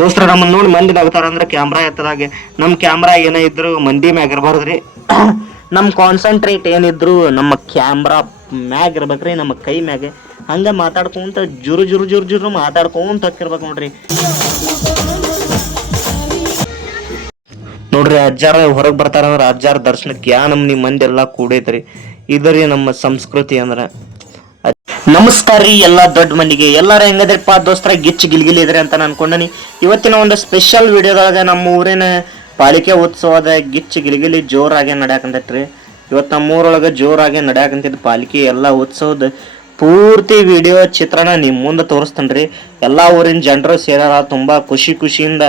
ದೋಸ್ತರ ನಮ್ಮನ್ನ ನೋಡಿ ಮಂದಿ ನಗ್ತಾರ ಅಂದ್ರೆ ಕ್ಯಾಮ್ರಾ ಎತ್ತದಾಗೆ ನಮ್ಮ ಕ್ಯಾಮ್ರಾ ಏನೇ ಇದ್ರು ಮಂದಿ ಮ್ಯಾಗ ಇರಬಾರ್ದ್ರಿ. ನಮ್ಮ ಕಾನ್ಸಂಟ್ರೇಟ್ ಏನಿದ್ರು ನಮ್ಮ ಕ್ಯಾಮ್ರಾ ಮ್ಯಾಗ ಇರ್ಬೇಕ್ರಿ, ನಮ್ಮ ಕೈ ಮ್ಯಾಗೆ. ಹಂಗ ಮಾತಾಡ್ಕೊಂತ ಜುರು ಜುರು ಜುರು ಜುರು ಮಾತಾಡ್ಕೊಂತ ಹಕ್ಕಿರ್ಬೇಕು ನೋಡ್ರಿ. ನೋಡ್ರಿ ಅಜ್ಜಾರ ಹೊರಗೆ ಬರ್ತಾರಂದ್ರೆ ಅಜ್ಜಾರ ದರ್ಶನಕ್ಕೆ ನಮ್ನಿ ಮಂದಿ ಎಲ್ಲಾ ಕೂಡೈತ್ರಿ. ಇದರಿ ನಮ್ಮ ಸಂಸ್ಕೃತಿ ಅಂದ್ರ. ನಮಸ್ಕಾರ ರೀ ಎಲ್ಲಾ ದೊಡ್ಡ ಮಂದಿಗೆ. ಎಲ್ಲಾರ ಹೆಂಗದ್ರಪ್ಪ ದೋಸ್ತರ ಗಿಚ್ಚು ಗಿಲ್ಗಿಲ್ ಇದ್ರಿ ಅಂತ ಅನ್ಕೊಂಡನಿ. ಇವತ್ತಿನ ಒಂದು ಸ್ಪೆಷಲ್ ವಿಡಿಯೋದೊಳಗ ನಮ್ಮ ಊರಿನ ಪಾಲಿಕೆ ಉತ್ಸವದ ಗಿಚ್ಚು ಗಿಲ್ಗಿಲಿ ಜೋರಾಗಿ ನಡ್ಯಾಕಂತೈತ್ರಿ. ಇವತ್ತು ನಮ್ಮ ಊರೊಳಗೆ ಜೋರಾಗಿ ನಡ್ಯಾಕಂತಿದ್ ಪಾಲಿಕೆ ಎಲ್ಲ ಉತ್ಸವದ ಪೂರ್ತಿ ವಿಡಿಯೋ ಚಿತ್ರಣ ನಿಮ್ ಮುಂದೆ ತೋರಿಸ್ತೇನ್ರಿ. ಎಲ್ಲಾ ಊರಿನ ಜನರು ಸೇರಾರ, ತುಂಬಾ ಖುಷಿಯಿಂದ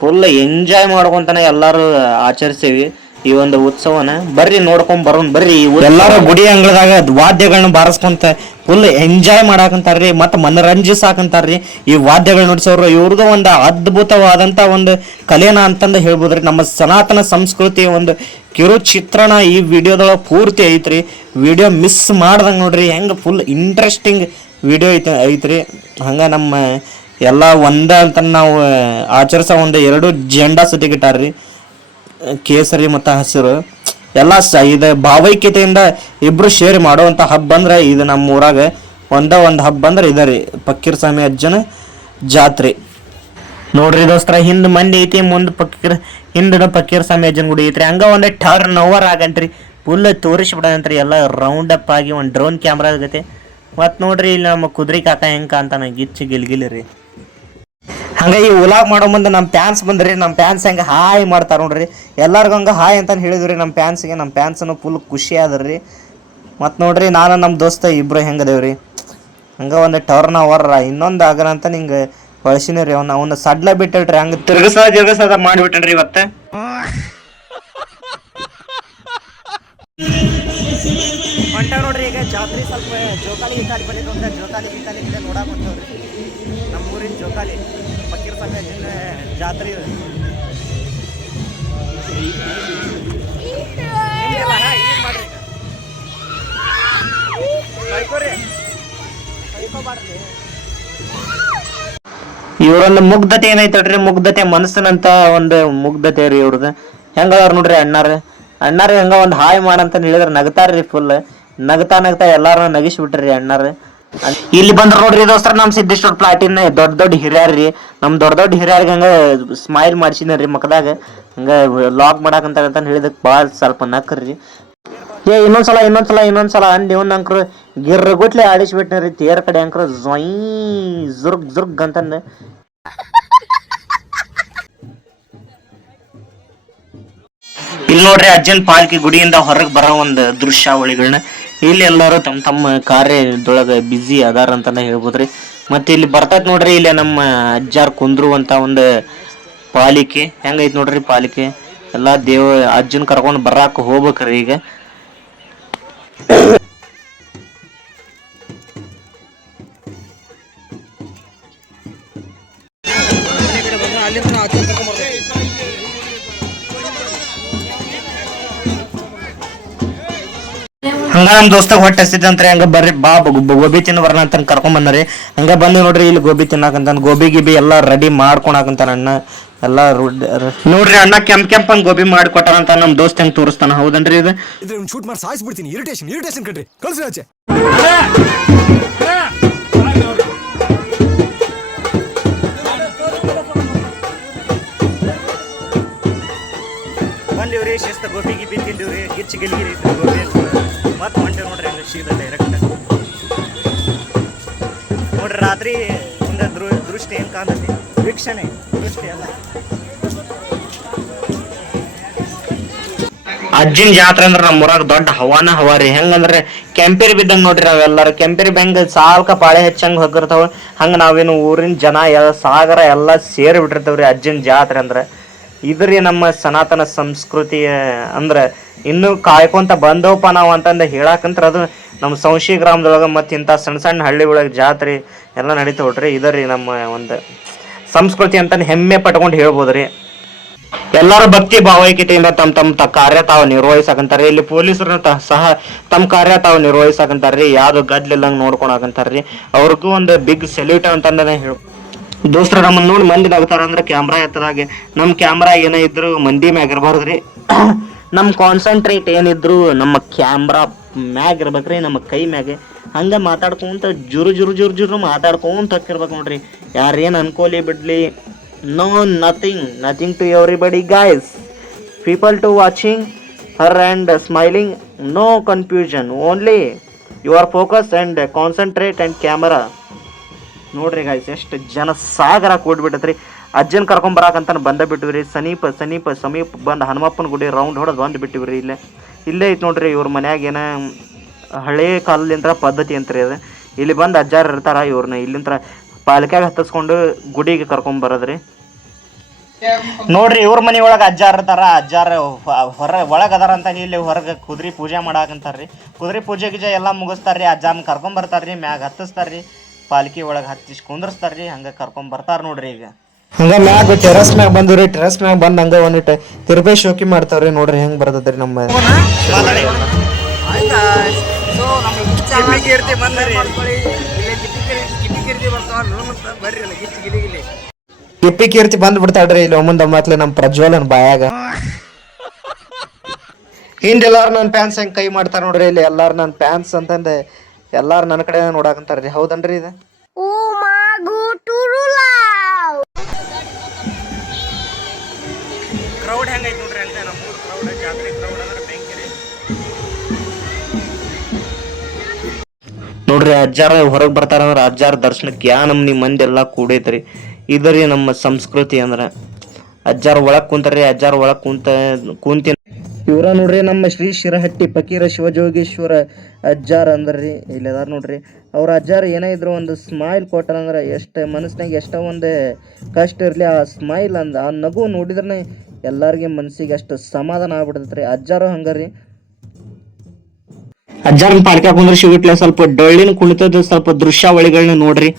ಫುಲ್ ಎಂಜಾಯ್ ಮಾಡ್ಕೊಂತಾನೆ ಎಲ್ಲಾರು ಆಚರಿಸೇವಿ ಈ ಒಂದು ಉತ್ಸವನ. ಬರ್ರಿ ನೋಡ್ಕೊಂಡ್ ಬರೋನ್ ಬರ್ರಿ. ಎಲ್ಲಾರು ಗುಡಿ ಅಂಗಳದಾಗ ವಾದ್ಯಗಳನ್ನ ಬಾರಿಸ್ಕೊಂತ ಫುಲ್ ಎಂಜಾಯ್ ಮಾಡಾಕಂತಾರ್ರಿ, ಮತ್ತ ಮನರಂಜಿಸಾಕಂತಾರ್ರಿ. ಈ ವಾದ್ಯಗಳು ನುಡಿಸೋರು ಇವ್ರದ್ದು ಒಂದು ಅದ್ಭುತವಾದಂತ ಒಂದು ಕಲೆನ ಅಂತಂದು ಹೇಳ್ಬೋದ್ರಿ. ನಮ್ಮ ಸನಾತನ ಸಂಸ್ಕೃತಿಯ ಒಂದು ಕಿರು ಚಿತ್ರಣ ಈ ವಿಡಿಯೋದೊಳಗೆ ಪೂರ್ತಿ ಐತ್ರಿ. ವಿಡಿಯೋ ಮಿಸ್ ಮಾಡ್ದಂಗೆ ನೋಡ್ರಿ, ಹೆಂಗೆ ಫುಲ್ ಇಂಟ್ರೆಸ್ಟಿಂಗ್ ವಿಡಿಯೋ ಐತ್ರಿ. ಹಂಗ ನಮ್ಮ ಎಲ್ಲ ಒಂದ ಅಂತ ನಾವು ಆಚರಿಸೋ ಒಂದು 2 ಜೆಂಡಾ ಸುತ್ತಿಗಿಟ್ಟಾರ್ರಿ, ಕೇಸರಿ ಮತ್ತು ಹಸಿರು. ಎಲ್ಲ ಇದು ಭಾವೈಕ್ಯತೆಯಿಂದ ಇಬ್ರು ಶೇರ್ ಮಾಡುವಂಥ ಹಬ್ಬ ಅಂದ್ರೆ ಇದು ನಮ್ಮ ಊರಾಗ ಒಂದು ಹಬ್ಬ ಅಂದ್ರೆ ಇದರಿ ಪಕ್ಕೀರ್ ಸ್ವಾಮಿ ಅಜ್ಜನ ಜಾತ್ರೆ. ನೋಡ್ರಿ ದೋಸ್ತರ, ಹಿಂದ್ ಮಂದಿ ಐತಿ, ಮುಂದೆ ಹಿಂದಿನ ಪಕ್ಕೀರ್ ಸ್ವಾಮಿ ಅಜ್ಜನ ಗುಡಿ ಐತ್ರಿ. ಹಂಗ ಒಂದು ಟರ್ನ್ ಓವರ್ ಆಗಂತ್ರಿ, ಫುಲ್ ತೋರಿಸ್ಬಿಡಂತ್ರಿ ಎಲ್ಲ ರೌಂಡ್ ಅಪ್ ಆಗಿ ಒಂದು ಡ್ರೋನ್ ಕ್ಯಾಮ್ರಾ ಆಗತ್ತೆ. ಮತ್ತು ನೋಡ್ರಿ ಇಲ್ಲಿ ನಮ್ಮ ಕುದುರೆ ಕಾಕ ಹೆಂಗ ಅಂತಾನ ಗಿಚ್ಚು ಗಿಲ್ಗಿಲಿ. ಹಂಗ ಈ ಉಲಾಗ್ ಮಾಡೋ ಮುಂದೆ ನಮ್ಮ ಫ್ಯಾನ್ಸ್ ಬಂದ್ರಿ. ನಮ್ಮ ಫ್ಯಾನ್ಸ್ ಹೆಂಗೆ ಹಾಯ್ ಮಾಡ್ತಾರೆ ನೋಡ್ರಿ. ಎಲ್ಲರಿಗೂ ಹಂಗೆ ಹಾಯ್ ಅಂತ ಹೇಳಿದ್ರಿ ನಮ್ಮ ಫ್ಯಾನ್ಸ್ಗೆ. ನಮ್ಮ ಫ್ಯಾನ್ಸ್ನು ಫುಲ್ ಖುಷಿ ಆದ್ರಿ. ಮತ್ತು ನೋಡ್ರಿ ನಾನು ನಮ್ಮ ದೋಸ್ತ ಇಬ್ರು ಹೆಂಗದೇವ್ರಿ. ಹಂಗೆ ಒಂದು ಟರ್ನ್ ಓವರ್ ಇನ್ನೊಂದು ಆಗರ ಅಂತ ನಿಂಗೆ ಬಳಸಿನಿ ರೀ. ಅವನ್ನ ಸಡ್ಲ ಬಿಟ್ಟಿಲ್ರಿ, ಹಂಗೆ ತಿರ್ಗಸದ ಮಾಡಿಬಿಟ್ಟನ್ರಿ ಇವತ್ತು. ಹೊಂಟ ನೋಡ್ರಿ ಈಗ ಜಾತ್ರೆ ಸ್ವಲ್ಪ ಜೋಕಾಲಿ ಗೀತಾಲಿ ಬಂದಿದ್ದು ಅಂತ ಜೋಕಾಲಿ ಗೀತಾಲಿ ನೋಡಕ್ ಹೊಂಟವ್ರಿ. ನಮ್ಮ ಊರಿನ ಜೋಕಾಲಿ ಪಕ್ಕೀರ್ ಸ್ವಾಮಿ ಅಜ್ಜನ ಜಾತ್ರೆ. ಇವ್ರೊಂದು ಮುಗ್ಧತೆ ಏನೈತಲ್ರಿ, ಮುಗ್ಧತೆ ಮನಸ್ಸಿನಂತ ಒಂದು ಮುಗ್ಧತೆ ರೀ ಇವ್ರದ್ದು. ಹೆಂಗವ್ರ ನೋಡ್ರಿ ಅಣ್ಣಾರ ಹೆಂಗ ಒಂದು ಹಾಯ್ ಮಾಡಂತ ಹೇಳಿದ್ರೆ ನಗ್ತಾರ್ರಿ. ಫುಲ್ ನಗ್ತಾ ಎಲ್ಲಾರು ನಗಿಸ್ಬಿಟ್ರಿ ಅಣ್ಣಾರ. ಇಲ್ಲಿ ಬಂದ್ರ ನೋಡ್ರಿ ದೋಸ್ತರ, ನಮ್ ಸಿದ್ದೇಶ್ವರ ಪ್ಲಾಟಿನ ದೊಡ್ಡ ಹಿರಿಯರ್ರಿ. ನಮ್ ದೊಡ್ಡ ಹಿರಿಯರ್ಗೆ ಹಂಗ ಸ್ಮೈಲ್ ಮಾಡ್ಸಿದ್ರಿ ಮಕ್ಕದಾಗ. ಹಂಗ ಲಾಗ್ ಮಾಡಾಕಂತ ಹೇಳಿದಕ್ ಬಾಳ ಸ್ವಲ್ಪ ನಕ್ರಿ. ಇನ್ನೊಂದ್ಸಲ ಅಂದ್ ಇವ್ನ ಅಂಕ್ರು ಗಿರ್ಗುಟ್ಲೆ ಆಡಿಸ್ಬಿಟ್ರಿ ತೇರ್ ಕಡೆ ಅಂಕ್ರು ಝೊಯ್ ಜುರ್ಗ್ ಅಂತಂದ. ಇಲ್ಲಿ ನೋಡ್ರಿ ಅಜ್ಜನ್ ಪಾಲ್ಕಿ ಗುಡಿಯಿಂದ ಹೊರಗೆ ಬರೋ ಒಂದು ದೃಶ್ಯಾವಳಿಗಳನ್ನ. ಇಲ್ಲಿ ಎಲ್ಲರೂ ತಮ್ಮ ಕಾರ್ಯದೊಳಗ ಬಿಸಿ ಅದಾರ ಅಂತಾನೆ ಹೇಳ್ಬೋದ್ರಿ. ಮತ್ತೆ ಇಲ್ಲಿ ಬರ್ತೈತ್ ನೋಡ್ರಿ, ಇಲ್ಲಿ ನಮ್ಮ ಅಜ್ಜಾರ್ ಕುಂದ್ರುವಂತ ಒಂದು ಪಾಲಿಕೆ ಹೆಂಗೈತ್ ನೋಡ್ರಿ. ಪಾಲಿಕೆ ಎಲ್ಲಾ ಅಜ್ಜನ್ ಕರ್ಕೊಂಡ್ ಬರಾಕ ಹೋಗ್ಬೇಕ್ರಿ ಈಗ. ಹಂಗ ನಮ್ ದೋಸ್ತಾಗ ಹೊಟ್ಟೆ ಹಸಿದಂತ್ರಿ. ಹಂಗ ಬರ್ರಿ ಬಾ ಗೋಬಿ ತಿನ್ನ ಬರೋಣ ಅಂತ ಕರ್ಕೊಂಡ್ ಬಂದ್ರಿ. ಹಂಗ ಬಂದು ನೋಡ್ರಿ ಇಲ್ಲಿ ಗೋಬಿ ತಿನ್ನಾಕಂತ ಗೋಬಿ ಗಿಬಿ ಎಲ್ಲಾ ರೆಡಿ ಮಾಡ್ಕೊಳಕಂತಾನ ಅಣ್ಣ. ಎಲ್ಲಾ ನೋಡ್ರಿ ಅಣ್ಣ ಕೆಂಪಂಗ್ ಗೋಬಿ ಮಾಡ್ಕೊಟ್ಟಾರಂತ ನಮ್ ದೋಸ್ತ ಹೆಂಗ್ ತೋರಿಸ್ತಾನ. ಹೌದನ್ರಿ ಇದು ಶೂಟ್ ಮಾಡಿ ಸಾಯಿಸ್ಬಿಡ್ತೀನಿ. ಇರಿಟೇಷನ್ ಕಣ್ರಿ, ಕಳ್ಸಿ ಆಚೆ. ಬಂದಿವ್ರಿ ಶಿಸ್ತ ಗೋಬಿ ಗಿಬಿ ತಿಂದಿವ್ರಿ, ಗಿಚ್ಚಿ ಗಿಲ್ಗಿರಿ ಗೋಬಿ ಮತ್ತೆ ಹೊಂಟೇವ್ ನೋಡ್ರಿ. ಹಂಗ ಸೀದಾ ಡೈರೆಕ್ಟ್ ನೋಡ್ರಿ. ರಾತ್ರಿ ಒಂದು ದೃಷ್ಟಿ ಏನ್ ಕಾಣತಿ, ವೀಕ್ಷಣೆ ದೃಷ್ಟಿ ಅಲ್ಲ. ಅಜ್ಜಿನ ಜಾತ್ರೆ ಅಂದ್ರೆ ನಮ್ಮ ಊರಾಗ ದೊಡ್ಡ ಹವಾರಿ. ಹೆಂಗಂದ್ರೆ ಕೆಂಪೇರಿ ಬಿದ್ದಂಗ ನೋಡ್ರಿ. ನಾವೆಲ್ಲಾರು ಕೆಂಪೇರಿ ಬೆಂಗ್ ಸಾಲ್ಕ ಪಾಳೆ ಹೆಚ್ಚಂಗ್ ಹೋಗಿರ್ತಾವ. ಹಂಗ ನಾವೇನು ಊರಿನ ಜನ ಸಾಗರ ಎಲ್ಲಾ ಸೇರಿ ಬಿಟ್ಟಿರ್ತೇವ್ರಿ ಅಜ್ಜಿನ ಜಾತ್ರೆ ಅಂದ್ರೆ. ಇದ್ರಿ ನಮ್ಮ ಸನಾತನ ಸಂಸ್ಕೃತಿಯ ಅಂದ್ರೆ ಇನ್ನೂ ಕಾಯ್ಕೊಂತ ಬಂದವಪ್ಪ ನಾವು ಅಂತಂದು ಹೇಳಾಕಂತ್ರ ಅದು ನಮ್ಮ ಸೌಶಿ ಗ್ರಾಮದೊಳಗೆ ಮತ್ತು ಇಂಥ ಸಣ್ಣ ಹಳ್ಳಿ ಒಳಗೆ ಜಾತ್ರೆ ಎಲ್ಲ ನಡೀತಾ ಹೊಟ್ರಿ. ಇದರಿ ನಮ್ಮ ಒಂದು ಸಂಸ್ಕೃತಿ ಅಂತ ಹೆಮ್ಮೆ ಪಟ್ಕೊಂಡು ಹೇಳ್ಬೋದ್ರಿ. ಎಲ್ಲರೂ ಭಕ್ತಿ ಭಾವೈಕ್ಯತೆಯಿಂದ ತಮ್ಮ ಕಾರ್ಯ ತಾವು ನಿರ್ವಹಿಸಕಂತಾರ್ರಿ. ಇಲ್ಲಿ ಪೊಲೀಸರು ಸಹ ತಮ್ಮ ಕಾರ್ಯ ತಾವು ನಿರ್ವಹಿಸಕಂತಾರ್ರಿ. ಯಾವ್ದು ಗದ್ಲಿಲ್ಲಂಗೆ ನೋಡ್ಕೊಳಕಂತಾರ್ರಿ. ಅವ್ರಿಗೂ ಒಂದು ಬಿಗ್ ಸೆಲ್ಯೂಟ್ ಅಂತಂದೇ ದೋಸ್ತರ ನಮ್ಮನ್ನ ನೋಡಿ ಮಂದಿ ನಗ್ತಾರ ಅಂದ್ರೆ ಕ್ಯಾಮ್ರಾ ಎತ್ತದಾಗೆ ನಮ್ಮ ಕ್ಯಾಮ್ರಾ ಏನೇ ಇದ್ರು ಮಂದಿ ಮ್ಯಾಗ ಇರಬಾರ್ದ್ರಿ. ನಮ್ಮ ಕಾನ್ಸಂಟ್ರೇಟ್ ಏನಿದ್ರು ನಮ್ಮ ಕ್ಯಾಮ್ರಾ ಮ್ಯಾಗ ಇರ್ಬೇಕ್ರಿ, ನಮ್ಮ ಕೈ ಮ್ಯಾಗೆ. ಹಂಗೆ ಮಾತಾಡ್ಕೊಂತ ಜುರು ಜುರು ಜುರು ಜುರು ಮಾತಾಡ್ಕೊಂತ ಹಕ್ಕಿರ್ಬೇಕು ನೋಡ್ರಿ. ಯಾರೇನು ಅನ್ಕೋಲಿ ಬಿಡ್ಲಿ, no nothing to everybody guys. People to watching her and smiling, no confusion, only your focus and concentrate and camera. ನೋಡ್ರಿ ಗಾಯ್ಸ್ ಎಷ್ಟು ಜನ ಸಾಗರ ಕೂಡ್ಬಿಟ್ಟತ್ರಿ. ಅಜ್ಜನ ಕರ್ಕೊಂಬರಾಕಂತ ಬಿಟ್ಟಿವ್ರಿ. ಸಮೀಪ ಬಂದು ಹನುಮಪ್ಪನ ಗುಡಿ ರೌಂಡ್ ಹೊಡೆದು ಬಂದು ಬಿಟ್ಟಿವ್ರಿ. ಇಲ್ಲೇ ಐತೆ ನೋಡ್ರಿ ಇವ್ರ ಮನ್ಯಾಗ ಏನ ಹಳೇ ಕಾಲದಿಂದ ಪದ್ಧತಿ ಅಂತ್ರಿ ಅದು. ಇಲ್ಲಿ ಬಂದು ಅಜ್ಜಾರು ಇರ್ತಾರ, ಇವ್ರನ್ನ ಇಲ್ಲಿಂದ ಪಾಲಿಕ್ಯಾಗ ಹತ್ತಿಸ್ಕೊಂಡು ಗುಡಿಗೆ ಕರ್ಕೊಂಬರೋದ್ರಿ. ನೋಡ್ರಿ ಇವ್ರ ಮನೆ ಒಳಗೆ ಅಜ್ಜಾರ್ ಇರ್ತಾರ. ಅಜ್ಜಾರ ಒಳಗೆ ಅದಾರ ಅಂತ ಇಲ್ಲಿ ಹೊರಗೆ ಕುದುರೆ ಪೂಜೆ ಮಾಡಾಕಂತಾರ್ರಿ. ಕುದುರೆ ಪೂಜೆ ಗೀಜೆ ಎಲ್ಲ ಮುಗಿಸ್ತಾರ್ರಿ. ಅಜ್ಜಾರನ್ನ ಕರ್ಕೊಂಬರ್ತಾರ್ರಿ, ಮ್ಯಾಗ ಹತ್ತಿಸ್ತಾರ್ರಿ, ಪಾಲ್ಕಿ ಒಳಗೆ ಹತ್ತಿಸಿ ಕುಂದ್ರಸ್ತಾರ್ರಿ. ಹಂಗೆ ಕರ್ಕೊಂಬರ್ತಾರ ನೋಡ್ರಿ. ಈಗ ಹಂಗ ಮ್ಯಾಗ ಟೆರಸ್ ಮ್ಯಾಗ ಬಂದ್ರಿ. ಟೆರಸ್ ಮ್ಯಾಗ ಬಂದ್ ಹಂಗ ಒಂದಿಟ್ಟು ತಿರುಪೆ ಶೋಕಿ ಮಾಡ್ತಾವ್ರಿ. ನೋಡ್ರಿ ಹೆಂಗ್ ಬರ್ತದ್ರಿ ನಮ್ಮ ಕಿಪ್ಪಿ ಕೀರ್ತಿ ಬಂದ್ ಬಿಡ್ತಾಳ್ರಿ ಇಲ್ಲಿ ಒಮ್ಮಂದ ಮತ್ಲೆ ನಮ್ಮ ಪ್ರಜ್ವಲನ್ ಬಾಯಾಗ. ಹಿಂದೆಲ್ಲಾರು ನನ್ನ ಫ್ಯಾನ್ಸ್ ಹೆಂಗ್ ಕೈ ಮಾಡ್ತಾರ ನೋಡ್ರಿ. ಇಲ್ಲಿ ಎಲ್ಲಾರು ನನ್ನ ಫ್ಯಾನ್ಸ್ ಅಂತಂದೆ ಎಲ್ಲಾರು ನನ್ನ ಕಡೆ ನೋಡಾಕಂತಾರ್ರಿ. ಹೌದನ್ರಿ ಇದು? ಕ್ರೌಡ್ ಹೆಂಗೈತೆ ನೋಡ್ರಿ. ಹಂಗ ನಮ್ಮೂರು ಕ್ರೌಡ್, ಜಾತ್ರೆ ಕ್ರೌಡ್ ಅಂದ್ರೆ ಬೆಂಕಿರಿ ನೋಡ್ರಿ. ಅಜ್ಜಾರ ಹೊರಗೆ ಬರ್ತಾರಂದ್ರೆ ಅಜ್ಜಾರ ದರ್ಶನಕ್ಕೆ ಯಾ ನಮ್ನಿ ಮಂದಿ ಎಲ್ಲ ಕೂಡೈತ್ರಿ. ಇದರಿ ನಮ್ಮ ಸಂಸ್ಕೃತಿ ಅಂದ್ರೆ. ಅಜ್ಜಾರ ಒಳಗೆ ಕುಂತಾರ್ರಿ. ಅಜ್ಜಾರ ಒಳಗೆ ಕುಂತಿ ಇವ್ರ ನೋಡ್ರಿ ನಮ್ಮ ಶ್ರೀ ಶಿರಹಟ್ಟಿ ಫಕೀರ ಶಿವಜೋಗೇಶ್ವರ ಅಜ್ಜಾರ ಅಂದ್ರಿ. ಇಲ್ಲಿ ಅದಾರ ನೋಡ್ರಿ. ಅವ್ರ ಅಜ್ಜಾರ ಏನೇ ಇದ್ರು ಒಂದು ಸ್ಮೈಲ್ ಕೊಟ್ಟಾರಂದ್ರೆ ಎಷ್ಟು ಮನಸ್ಸಿನಾಗ ಎಷ್ಟೋ ಒಂದು ಕಷ್ಟ ಇರಲಿ, ಆ ಸ್ಮೈಲ್ ಆ ನಗು ನೋಡಿದ್ರೆ ಎಲ್ಲರಿಗೆ ಮನಸ್ಸಿಗೆ ಅಷ್ಟು ಸಮಾಧಾನ ಆಗ್ಬಿಡ್ತೈತ್ರಿ. ಅಜ್ಜಾರು ಹಂಗಾರಿ. ಅಜ್ಜಾರನ ಪಾಲ್ಕ ಕುಂದ್ರೆ ಶಿವಿಟ್ಲೆ ಸ್ವಲ್ಪ ಡೊಳ್ಳಿನ ಕುಣಿತದ ಸ್ವಲ್ಪ ದೃಶ್ಯಾವಳಿಗಳನ್ನ ನೋಡ್ರಿ.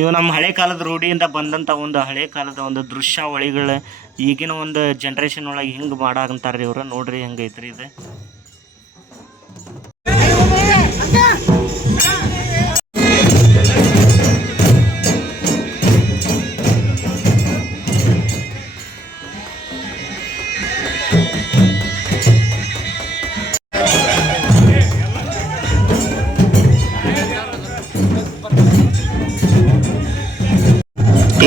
ಇವು ನಮ್ಮ ಹಳೆ ಕಾಲದ ರೂಢಿಯಿಂದ ಬಂದಂಥ ಒಂದು ಹಳೆ ಕಾಲದ ಒಂದು ದೃಶ್ಯಾವಳಿಗಳು ಈಗಿನ ಒಂದು ಜನ್ರೇಷನ್ ಒಳಗೆ ಹಿಂಗೆ ಮಾಡಾಕಂತಾರ್ರಿ ಇವ್ರು. ನೋಡ್ರಿ ಹೆಂಗೈತ್ರಿ ಇದು.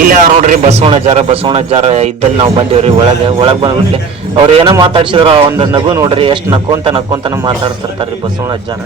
ಇಲ್ಲಿ ನೋಡ್ರಿ ಬಸವಣ್ಣಜ್ಜಾರ ಇದ್ದಲ್ಲಿ ನಾವು ಬಂದೇವ್ರಿ. ಒಳಗ್ ಬಂದ್ಬಿಟ್ಲಿ ಅವ್ರು ಏನೋ ಮಾತಾಡ್ಸಿದ್ರ ಒಂದು ನಗು ನೋಡ್ರಿ. ಎಷ್ಟು ನಕ್ಕೊಂತನ ಮಾತಾಡ್ತಿರ್ತಾರ್ರಿ ಬಸವಣ್ಣಜ್ಜಾರ.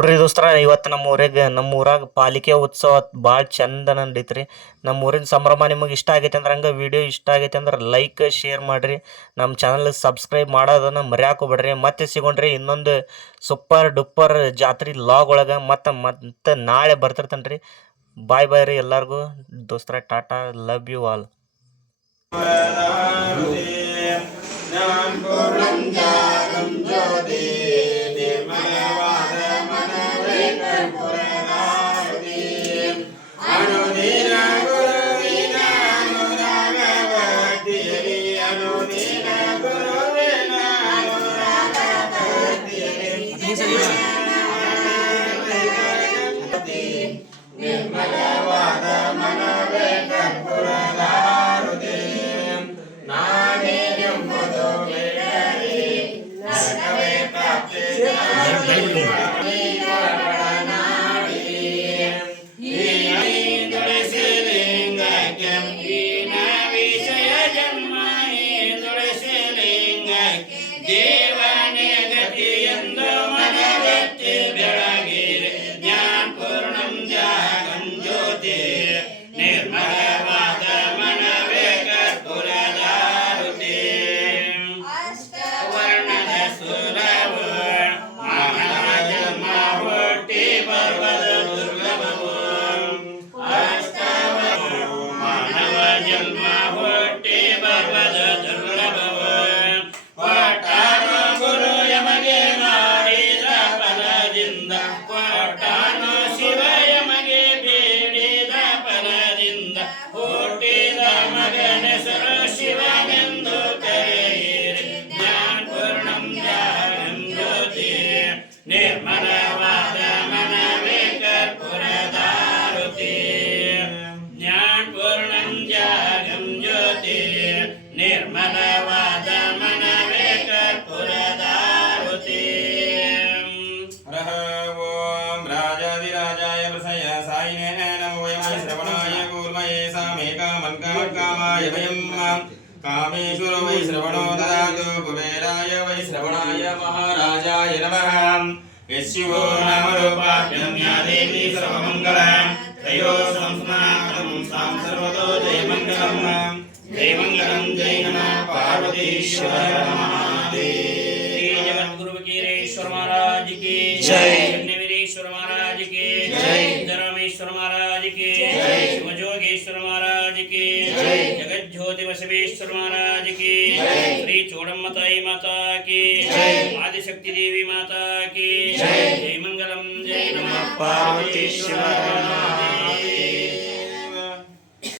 ನೋಡ್ರಿ ದೋಸ್ತರ, ಇವತ್ತು ನಮ್ಮ ಊರಾಗ ಪಾಲಿಕೆ ಉತ್ಸವ ಭಾಳ ಚಂದ ನಡೀತ್ರಿ. ನಮ್ಮ ಊರಿನ ಸಂಭ್ರಮ ನಿಮಗೆ ಇಷ್ಟ ಆಗೈತೆ ಅಂದ್ರೆ, ಹಂಗೆ ವಿಡಿಯೋ ಇಷ್ಟ ಆಗೈತೆ ಅಂದ್ರೆ ಲೈಕ್ ಶೇರ್ ಮಾಡಿರಿ. ನಮ್ಮ ಚಾನಲ್ ಸಬ್ಸ್ಕ್ರೈಬ್ ಮಾಡೋದನ್ನು ಮರ್ಯಾಕೋಬೇಡ್ರಿ. ಮತ್ತೆ ಸಿಗೋಣ್ರಿ ಇನ್ನೊಂದು ಸೂಪರ್ ಡೂಪರ್ ಜಾತ್ರೆ ಲಾಗ್ ಒಳಗೆ. ಮತ್ತೆ ನಾಳೆ ಬರ್ತಿರ್ತೇನೆ ರೀ. ಬಾಯ್ ಬಾಯ್ ರೀ ಎಲ್ಲರಿಗೂ ದೋಸ್ತರ. Tata, love you all. कामेश्वर वै श्रवणो ददातु कुबेराय वै श्रवणाय महाराजाय नमः। यस्यो नाम रूपाभ्यां या देवी सर्वमङ्गलं तयो संस्नातं सां सर्वतो जयमङ्गलं जयमङ्गलं जय नमः पार्वतीश्वर महादेव। जगद्गुरु वीरेश्वर महाराज की जय, वीरेश्वर महाराज की जय, धर्मेश्वर महाराज की जय, शिवजोगेश्वर महाराज की जय, जगज्योति बसवेश्वर महाराज की जय, श्री चोडम्मा ताई माता की जय, आदिशक्ति देवी माता की जय, जय मंगलम जय नमः पार्वतीश्वर